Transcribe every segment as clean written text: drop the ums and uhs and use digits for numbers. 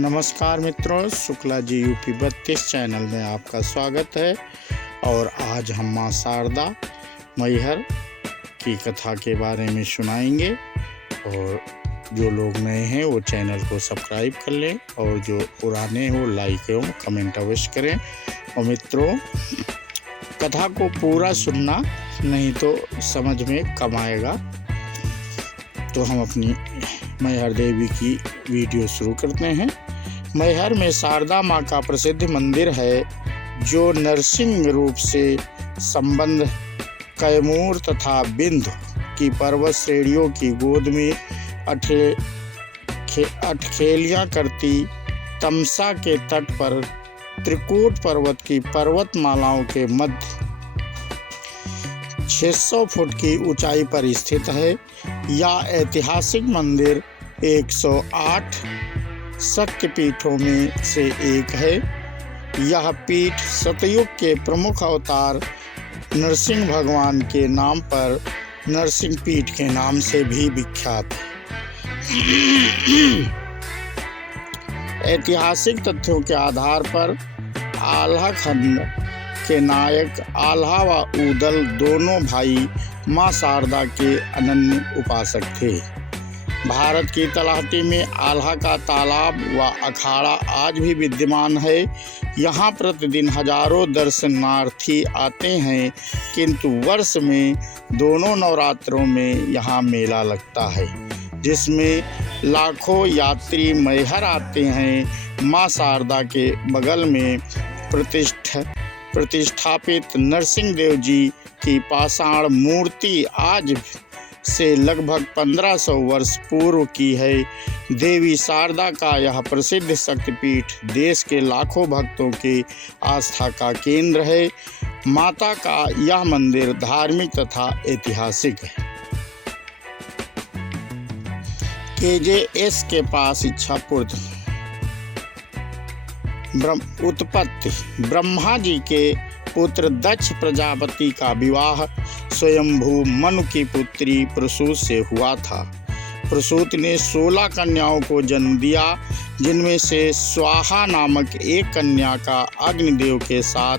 नमस्कार मित्रों, Shukla ji UP 32 channel में आपका स्वागत है। और आज हम माँ शारदा मैहर की कथा के बारे में सुनाएंगे। और जो लोग नए हैं वो चैनल को सब्सक्राइब कर लें और जो पुराने हैं वो लाइक एवं कमेंट अवश्य करें। और मित्रों, कथा को पूरा सुनना, नहीं तो समझ में कम आएगा। तो हम अपनी मैहर देवी की वीडियो शुरू करते हैं। मैहर में शारदा माँ का प्रसिद्ध मंदिर है, जो नरसिंह रूप से संबंध कैमूर तथा बिंद की पर्वत श्रेणियों की गोद में अठखेलियाँ करती तमसा के तट पर त्रिकूट पर्वत की पर्वतमालाओं के मध्य 600 फुट की ऊंचाई पर स्थित है। यह ऐतिहासिक मंदिर 108 शक्तिपीठों में से एक है। यह पीठ सतयुग के प्रमुख अवतार नरसिंह भगवान के नाम पर नरसिंह पीठ के नाम से भी विख्यात है। ऐतिहासिक तथ्यों के आधार पर आल्हा खंड के नायक आल्हा व ऊदल दोनों भाई माँ शारदा के अनन्य उपासक थे। भारत की तलहटी में आल्हा का तालाब व अखाड़ा आज भी विद्यमान है। यहाँ प्रतिदिन हजारों दर्शनार्थी आते हैं, किंतु वर्ष में दोनों नवरात्रों में यहाँ मेला लगता है, जिसमें लाखों यात्री मैहर आते हैं। माँ शारदा के बगल में प्रतिष्ठापित नरसिंह देव जी की पाषाण मूर्ति आज से लगभग 1500 वर्ष पूर्व की है। देवी शारदा का यह प्रसिद्ध शक्तिपीठ देश के लाखों भक्तों के आस्था का केंद्र है। माता का यह मंदिर धार्मिक तथा ऐतिहासिक है। KJS के पास इच्छापुर उत्पत्ति। ब्रह्मा जी के पुत्र दक्ष प्रजापति का विवाह स्वयंभू मनु की पुत्री प्रसूत से हुआ था। प्रसूत ने 16 कन्याओं को जन्म दिया, जिनमें से स्वाहा नामक एक कन्या का अग्निदेव के साथ,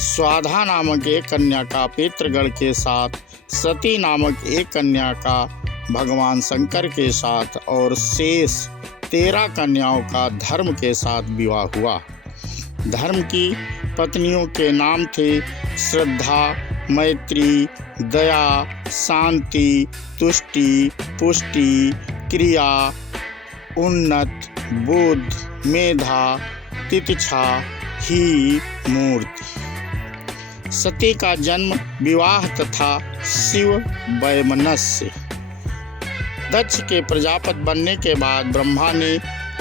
स्वाधा नामक एक कन्या का पितृगण के साथ, सती नामक एक कन्या का भगवान शंकर के साथ और शेष 13 कन्याओं का धर्म के साथ विवाह हुआ। धर्म की पत्नियों के नाम थे श्रद्धा, मैत्री, दया, शांति, तुष्टि, पुष्टि, क्रिया, उन्नत, बुद्ध, मेधा, तितिक्षा, ही, मूर्ति। सती का जन्म विवाह तथा शिव वैमनस्य। दक्ष के प्रजापति बनने के बाद ब्रह्मा ने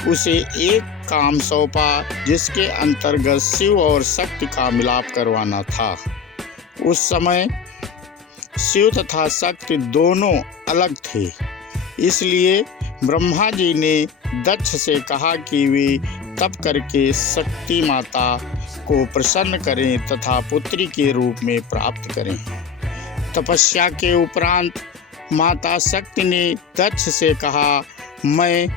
उसे एक काम सौंपा, जिसके अंतर्गत शिव और शक्ति का मिलाप करवाना था। उस समय शिव तथा शक्ति दोनों अलग थे, इसलिए ब्रह्मा जी ने दक्ष से कहा कि वे तप करके शक्ति माता को प्रसन्न करें तथा पुत्री के रूप में प्राप्त करें। तपस्या के उपरांत माता शक्ति ने दक्ष से कहा, मैं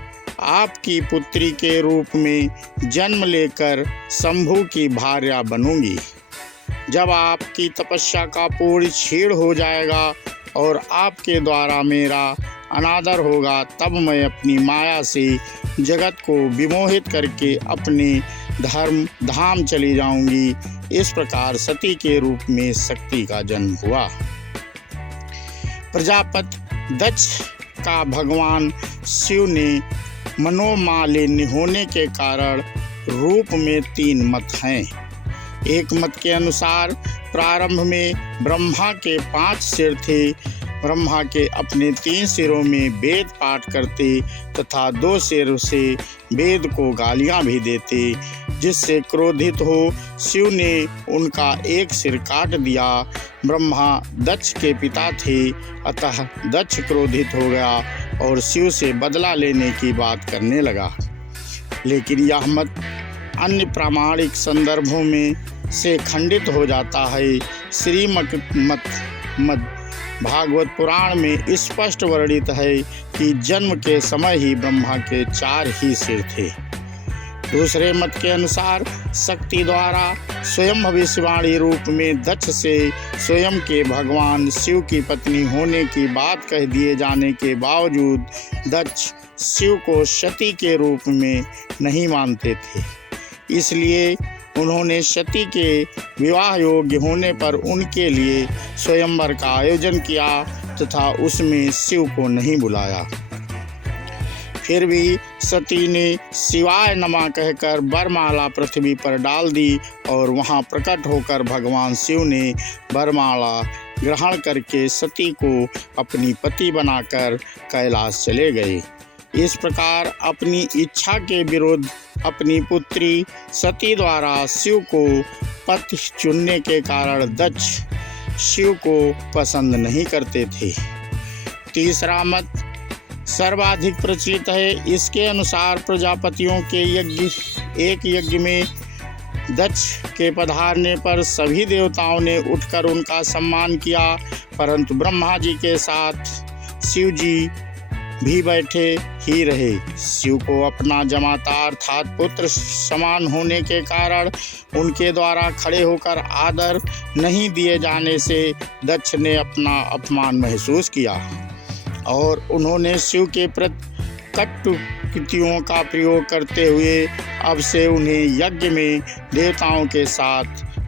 आपकी पुत्री के रूप में जन्म लेकर शंभु की भार्या बनूंगी। जब आपकी तपस्या का पूर्ण क्षीण हो जाएगा और आपके द्वारा मेरा अनादर होगा, तब मैं अपनी माया से जगत को विमोहित करके अपने धर्म धाम चली जाऊंगी। इस प्रकार सती के रूप में शक्ति का जन्म हुआ। प्रजापति दक्ष का भगवान शिव ने मनोमालिन्य होने के कारण रूप में 3 मत हैं। एक मत के अनुसार प्रारंभ में ब्रह्मा के 5 सिर थे। ब्रह्मा के अपने 3 सिरों में वेद पाठ करते तथा 2 सिर से वेद को गालियां भी देते, जिससे क्रोधित हो शिव ने उनका एक सिर काट दिया। ब्रह्मा दक्ष के पिता थे, अतः दक्ष क्रोधित हो गया और शिव से बदला लेने की बात करने लगा। लेकिन यह मत अन्य प्रामाणिक संदर्भों में से खंडित हो जाता है। श्रीमद् भागवत पुराण में स्पष्ट वर्णित है कि जन्म के समय ही ब्रह्मा के 4 ही सिर थे। दूसरे मत के अनुसार शक्ति द्वारा स्वयं भविष्यवाणी रूप में दक्ष से स्वयं के भगवान शिव की पत्नी होने की बात कह दिए जाने के बावजूद दक्ष शिव को सती के रूप में नहीं मानते थे। इसलिए उन्होंने सती के विवाह योग्य होने पर उनके लिए स्वयंवर का आयोजन किया तथा उसमें शिव को नहीं बुलाया। फिर भी सती ने शिवाय नमः कहकर वरमाला पृथ्वी पर डाल दी और वहां प्रकट होकर भगवान शिव ने वरमाला ग्रहण करके सती को अपनी पति बनाकर कैलाश चले गए। इस प्रकार अपनी इच्छा के विरुद्ध अपनी पुत्री सती द्वारा शिव को पति चुनने के कारण दक्ष शिव को पसंद नहीं करते थे। तीसरा मत सर्वाधिक प्रचलित है। इसके अनुसार प्रजापतियों के एक यज्ञ में दक्ष के पधारने पर सभी देवताओं ने उठकर उनका सम्मान किया, परंतु ब्रह्मा जी के साथ शिव जी भी बैठे ही रहे। शिव को अपना जमाता अर्थात पुत्र समान होने के कारण उनके द्वारा खड़े होकर आदर नहीं दिए जाने से दक्ष ने अपना अपमान महसूस किया और उन्होंने शिव के प्रति कटुक्तियों का प्रयोग करते हुए अब से उन्हें यज्ञ में देवताओं के साथ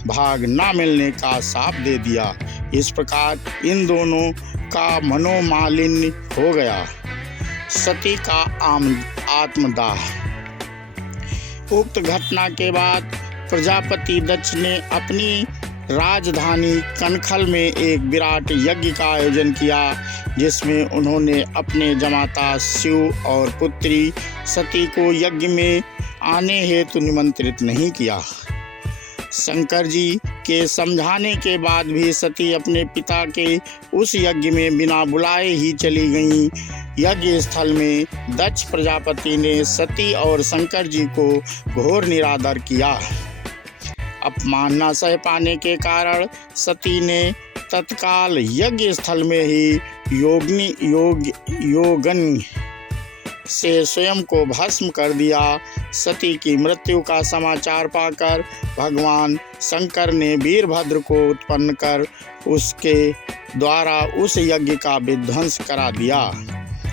भाग न मिलने का शाप दे दिया। इस प्रकार इन दोनों का मनोमालिन्य हो गया। सती का आत्मदाह। उक्त घटना के बाद प्रजापति दक्ष ने अपनी राजधानी कनखल में एक विराट यज्ञ का आयोजन किया, जिसमें उन्होंने अपने जमाता शिव और पुत्री सती को यज्ञ में आने हेतु निमंत्रित नहीं किया। शंकर जी के समझाने के बाद भी सती अपने पिता के उस यज्ञ में बिना बुलाए ही चली गईं। यज्ञ स्थल में दक्ष प्रजापति ने सती और शंकर जी को घोर निरादर किया। अपमान न सह पाने के कारण सती ने तत्काल यज्ञ स्थल में ही योगन से स्वयं को भस्म कर दिया। सती की मृत्यु का समाचार पाकर भगवान शंकर ने वीरभद्र को उत्पन्न कर उसके द्वारा उस यज्ञ का विध्वंस करा दिया।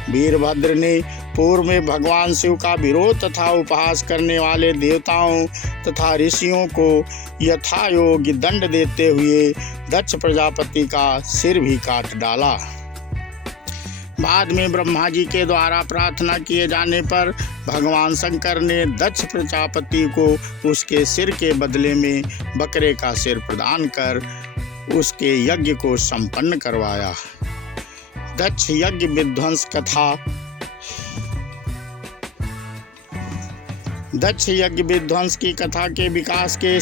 वीरभद्र ने पूर्व में भगवान शिव का विरोध तथा उपहास करने वाले देवताओं तथा ऋषियों को यथायोग्य दंड देते हुए दक्ष प्रजापति का सिर भी काट डाला। बाद में ब्रह्मा जी के द्वारा प्रार्थना किए जाने पर भगवान शंकर ने दक्ष प्रजापति को उसके सिर के बदले में बकरे का सिर प्रदान कर उसके यज्ञ को संपन्न करवाया। दक्ष यज्ञ विध्वंस कथा। दक्ष यज्ञ विध्वंस की कथा के विकास के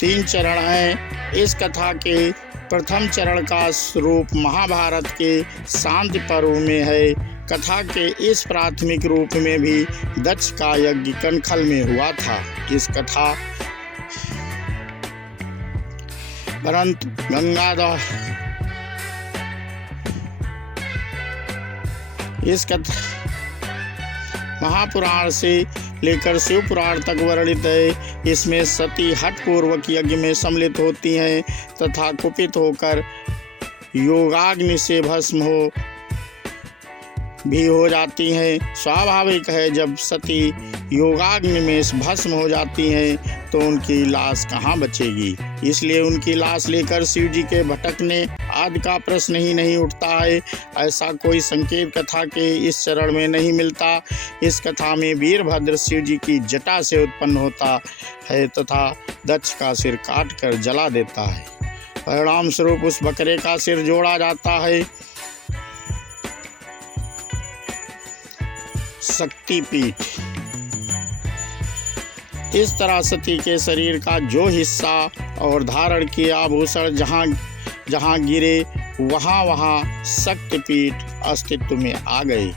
3 चरण हैं। इस कथा के प्रथम चरण का रूप महाभारत के शांति पर्व में है। कथा के इस प्राथमिक रूप में भी दक्ष का यज्ञ कनखल में हुआ था। इस कथा परंतु गंगाधर इस कथा महापुराण से लेकर शिव पुराण तक वर्णित है। इसमें सती हठपूर्वक यज्ञ में सम्मिलित होती हैं तथा कुपित होकर योगाग्नि से भस्म हो जाती हैं। स्वाभाविक है, जब सती योगाग्नि में भस्म हो जाती हैं तो उनकी लाश कहाँ बचेगी। इसलिए उनकी लाश लेकर शिव जी के भटकने आदि का प्रश्न ही नहीं उठता है। ऐसा कोई संकेत कथा के इस चरण में नहीं मिलता। इस कथा में वीरभद्र शिव जी की जटा से उत्पन्न होता है तथा दक्ष का सिर काट कर जला देता है। परिणाम स्वरूप उस बकरे का सिर जोड़ा जाता है। शक्तिपीठ। इस तरह सती के शरीर का जो हिस्सा और धारण किए आभूषण जहाँ जहाँ गिरे वहाँ शक्तिपीठ अस्तित्व में आ गए।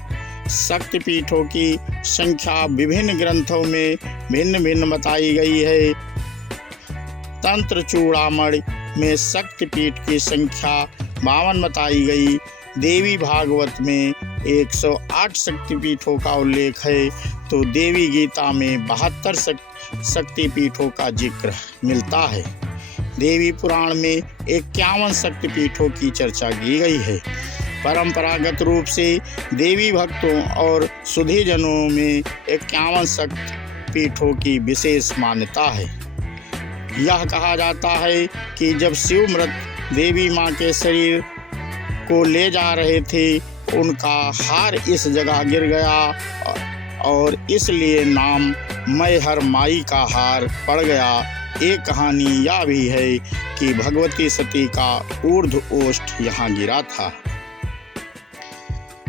शक्तिपीठों की संख्या विभिन्न ग्रंथों में भिन्न भिन्न बताई गई है। तंत्र चूड़ामणि में शक्तिपीठ की संख्या 52 बताई गई, देवी भागवत में 108 शक्तिपीठों का उल्लेख है, तो देवी गीता में 72 शक्तिपीठों का जिक्र मिलता है। देवी पुराण में 51 शक्तिपीठों की चर्चा की गई है। परंपरागत रूप से देवी भक्तों और सुधीजनों में 51 शक्तिपीठों की विशेष मान्यता है। यह कहा जाता है कि जब शिवमृत देवी माँ के शरीर को ले जा रहे थे, उनका हार इस जगह गिर गया और इसलिए नाम मैहर माई का हार पड़ गया। एक कहानी यह भी है कि भगवती सती का ऊर्ध्व ओष्ठ यहाँ गिरा था।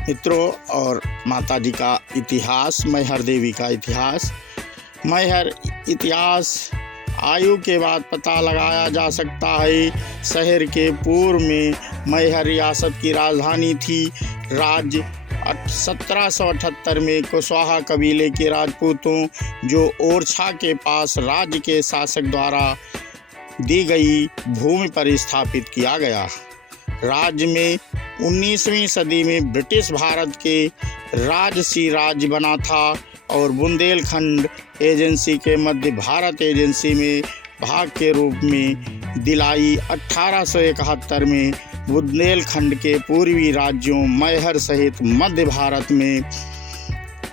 मित्रों, और माता जी का इतिहास, मैहर देवी का इतिहास। मैहर इतिहास आयु के बाद पता लगाया जा सकता है। शहर के पूर्व में मैहर रियासत की राजधानी थी। राज्य 1778 में कुशवाहा कबीले के राजपूतों, जो ओरछा के पास राज्य के शासक द्वारा दी गई भूमि पर स्थापित किया गया। राज्य में 19वीं सदी में ब्रिटिश भारत के राजसी राज्य बना था और बुंदेलखंड एजेंसी के मध्य भारत एजेंसी में भाग के रूप में दिलाई 1871 में बुंदेलखंड के पूर्वी राज्यों मैहर सहित मध्य भारत में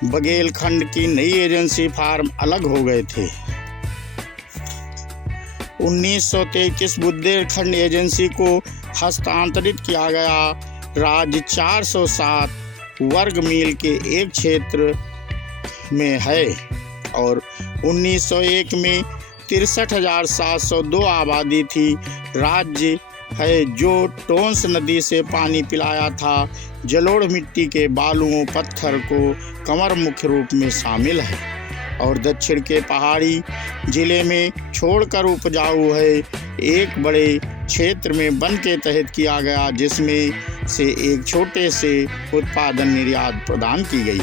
बघेलखंड की नई एजेंसी फार्म अलग हो गए थे। 1933 बुंदेलखंड एजेंसी को हस्तांतरित किया गया। राज्य 407 वर्ग मील के एक क्षेत्र में है और 1901 में 63,702 आबादी थी। राज्य है जो टोंस नदी से पानी पिलाया था। जलोढ़ मिट्टी के बालुओं पत्थर को कंवर मुख्य रूप में शामिल है और दक्षिण के पहाड़ी जिले में छोड़कर उपजाऊ है। एक बड़े क्षेत्र में वन के तहत किया गया, जिसमें से एक छोटे से उत्पादन निर्यात प्रदान की गई।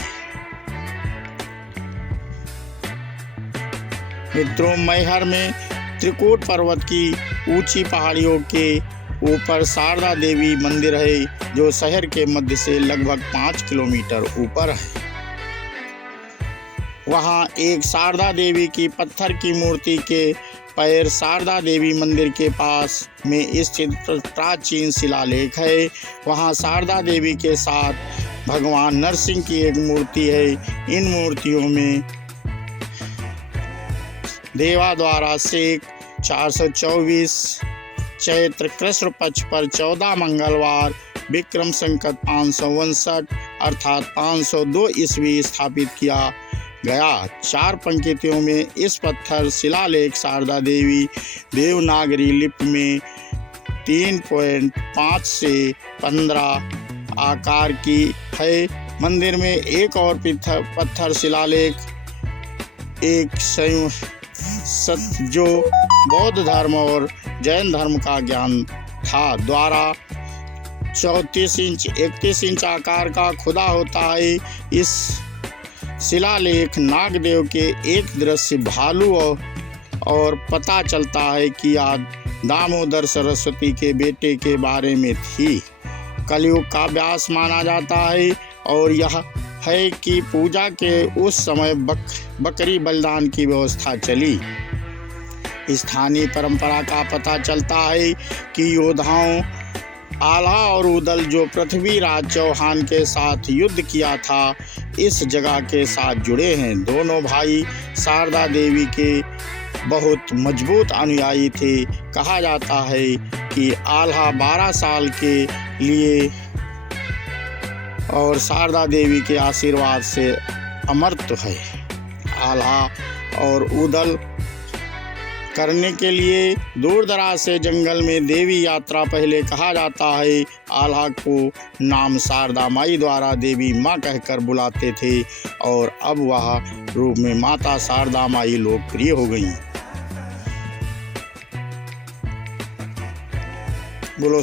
मित्रों, मैहर में त्रिकूट पर्वत की ऊंची पहाड़ियों के ऊपर शारदा देवी मंदिर है, जो शहर के मध्य से लगभग 5 किलोमीटर ऊपर है। वहाँ एक शारदा देवी की पत्थर की मूर्ति के पैर शारदा देवी मंदिर के पास में स्थित प्राचीन शिलालेख है। वहाँ शारदा देवी के साथ भगवान नरसिंह की एक मूर्ति है। इन मूर्तियों में देवा द्वारा शेख 424 चैत्र कृष्ण पक्ष पर 14 मंगलवार विक्रम संकट 559 अर्थात 502 ईस्वी स्थापित किया गया। 4 पंक्तियों में इस पत्थर शिलालेख शारदा देवी देवनागरी लिपि में 3.5 से 15 आकार की है। मंदिर में एक और पत्थर शिलालेख एक सत्य जो बौद्ध धर्म और जैन धर्म का ज्ञान था द्वारा 34 इंच 31 इंच आकार का खुदा होता है। इस शिलालेख नागदेव के एक दृश्य भालू और पता चलता है कि आज दामोदर सरस्वती के बेटे के बारे में थी। कलयुग का व्यास माना जाता है और यह है कि पूजा के उस समय बकरी बलिदान की व्यवस्था चली। स्थानीय परंपरा का पता चलता है कि योद्धाओं आल्हा और उदल, जो पृथ्वीराज चौहान के साथ युद्ध किया था, इस जगह के साथ जुड़े हैं। दोनों भाई शारदा देवी के बहुत मजबूत अनुयायी थे। कहा जाता है कि आल्हा 12 साल के लिए और शारदा देवी के आशीर्वाद से अमर्त्य है। आल्हा और उदल करने के लिए दूर दराज से जंगल में देवी यात्रा पहले कहा जाता है। आल्हा को नाम शारदा माई द्वारा देवी माँ कहकर बुलाते थे और अब वह रूप में माता शारदा माई लोकप्रिय हो गई। बोलो।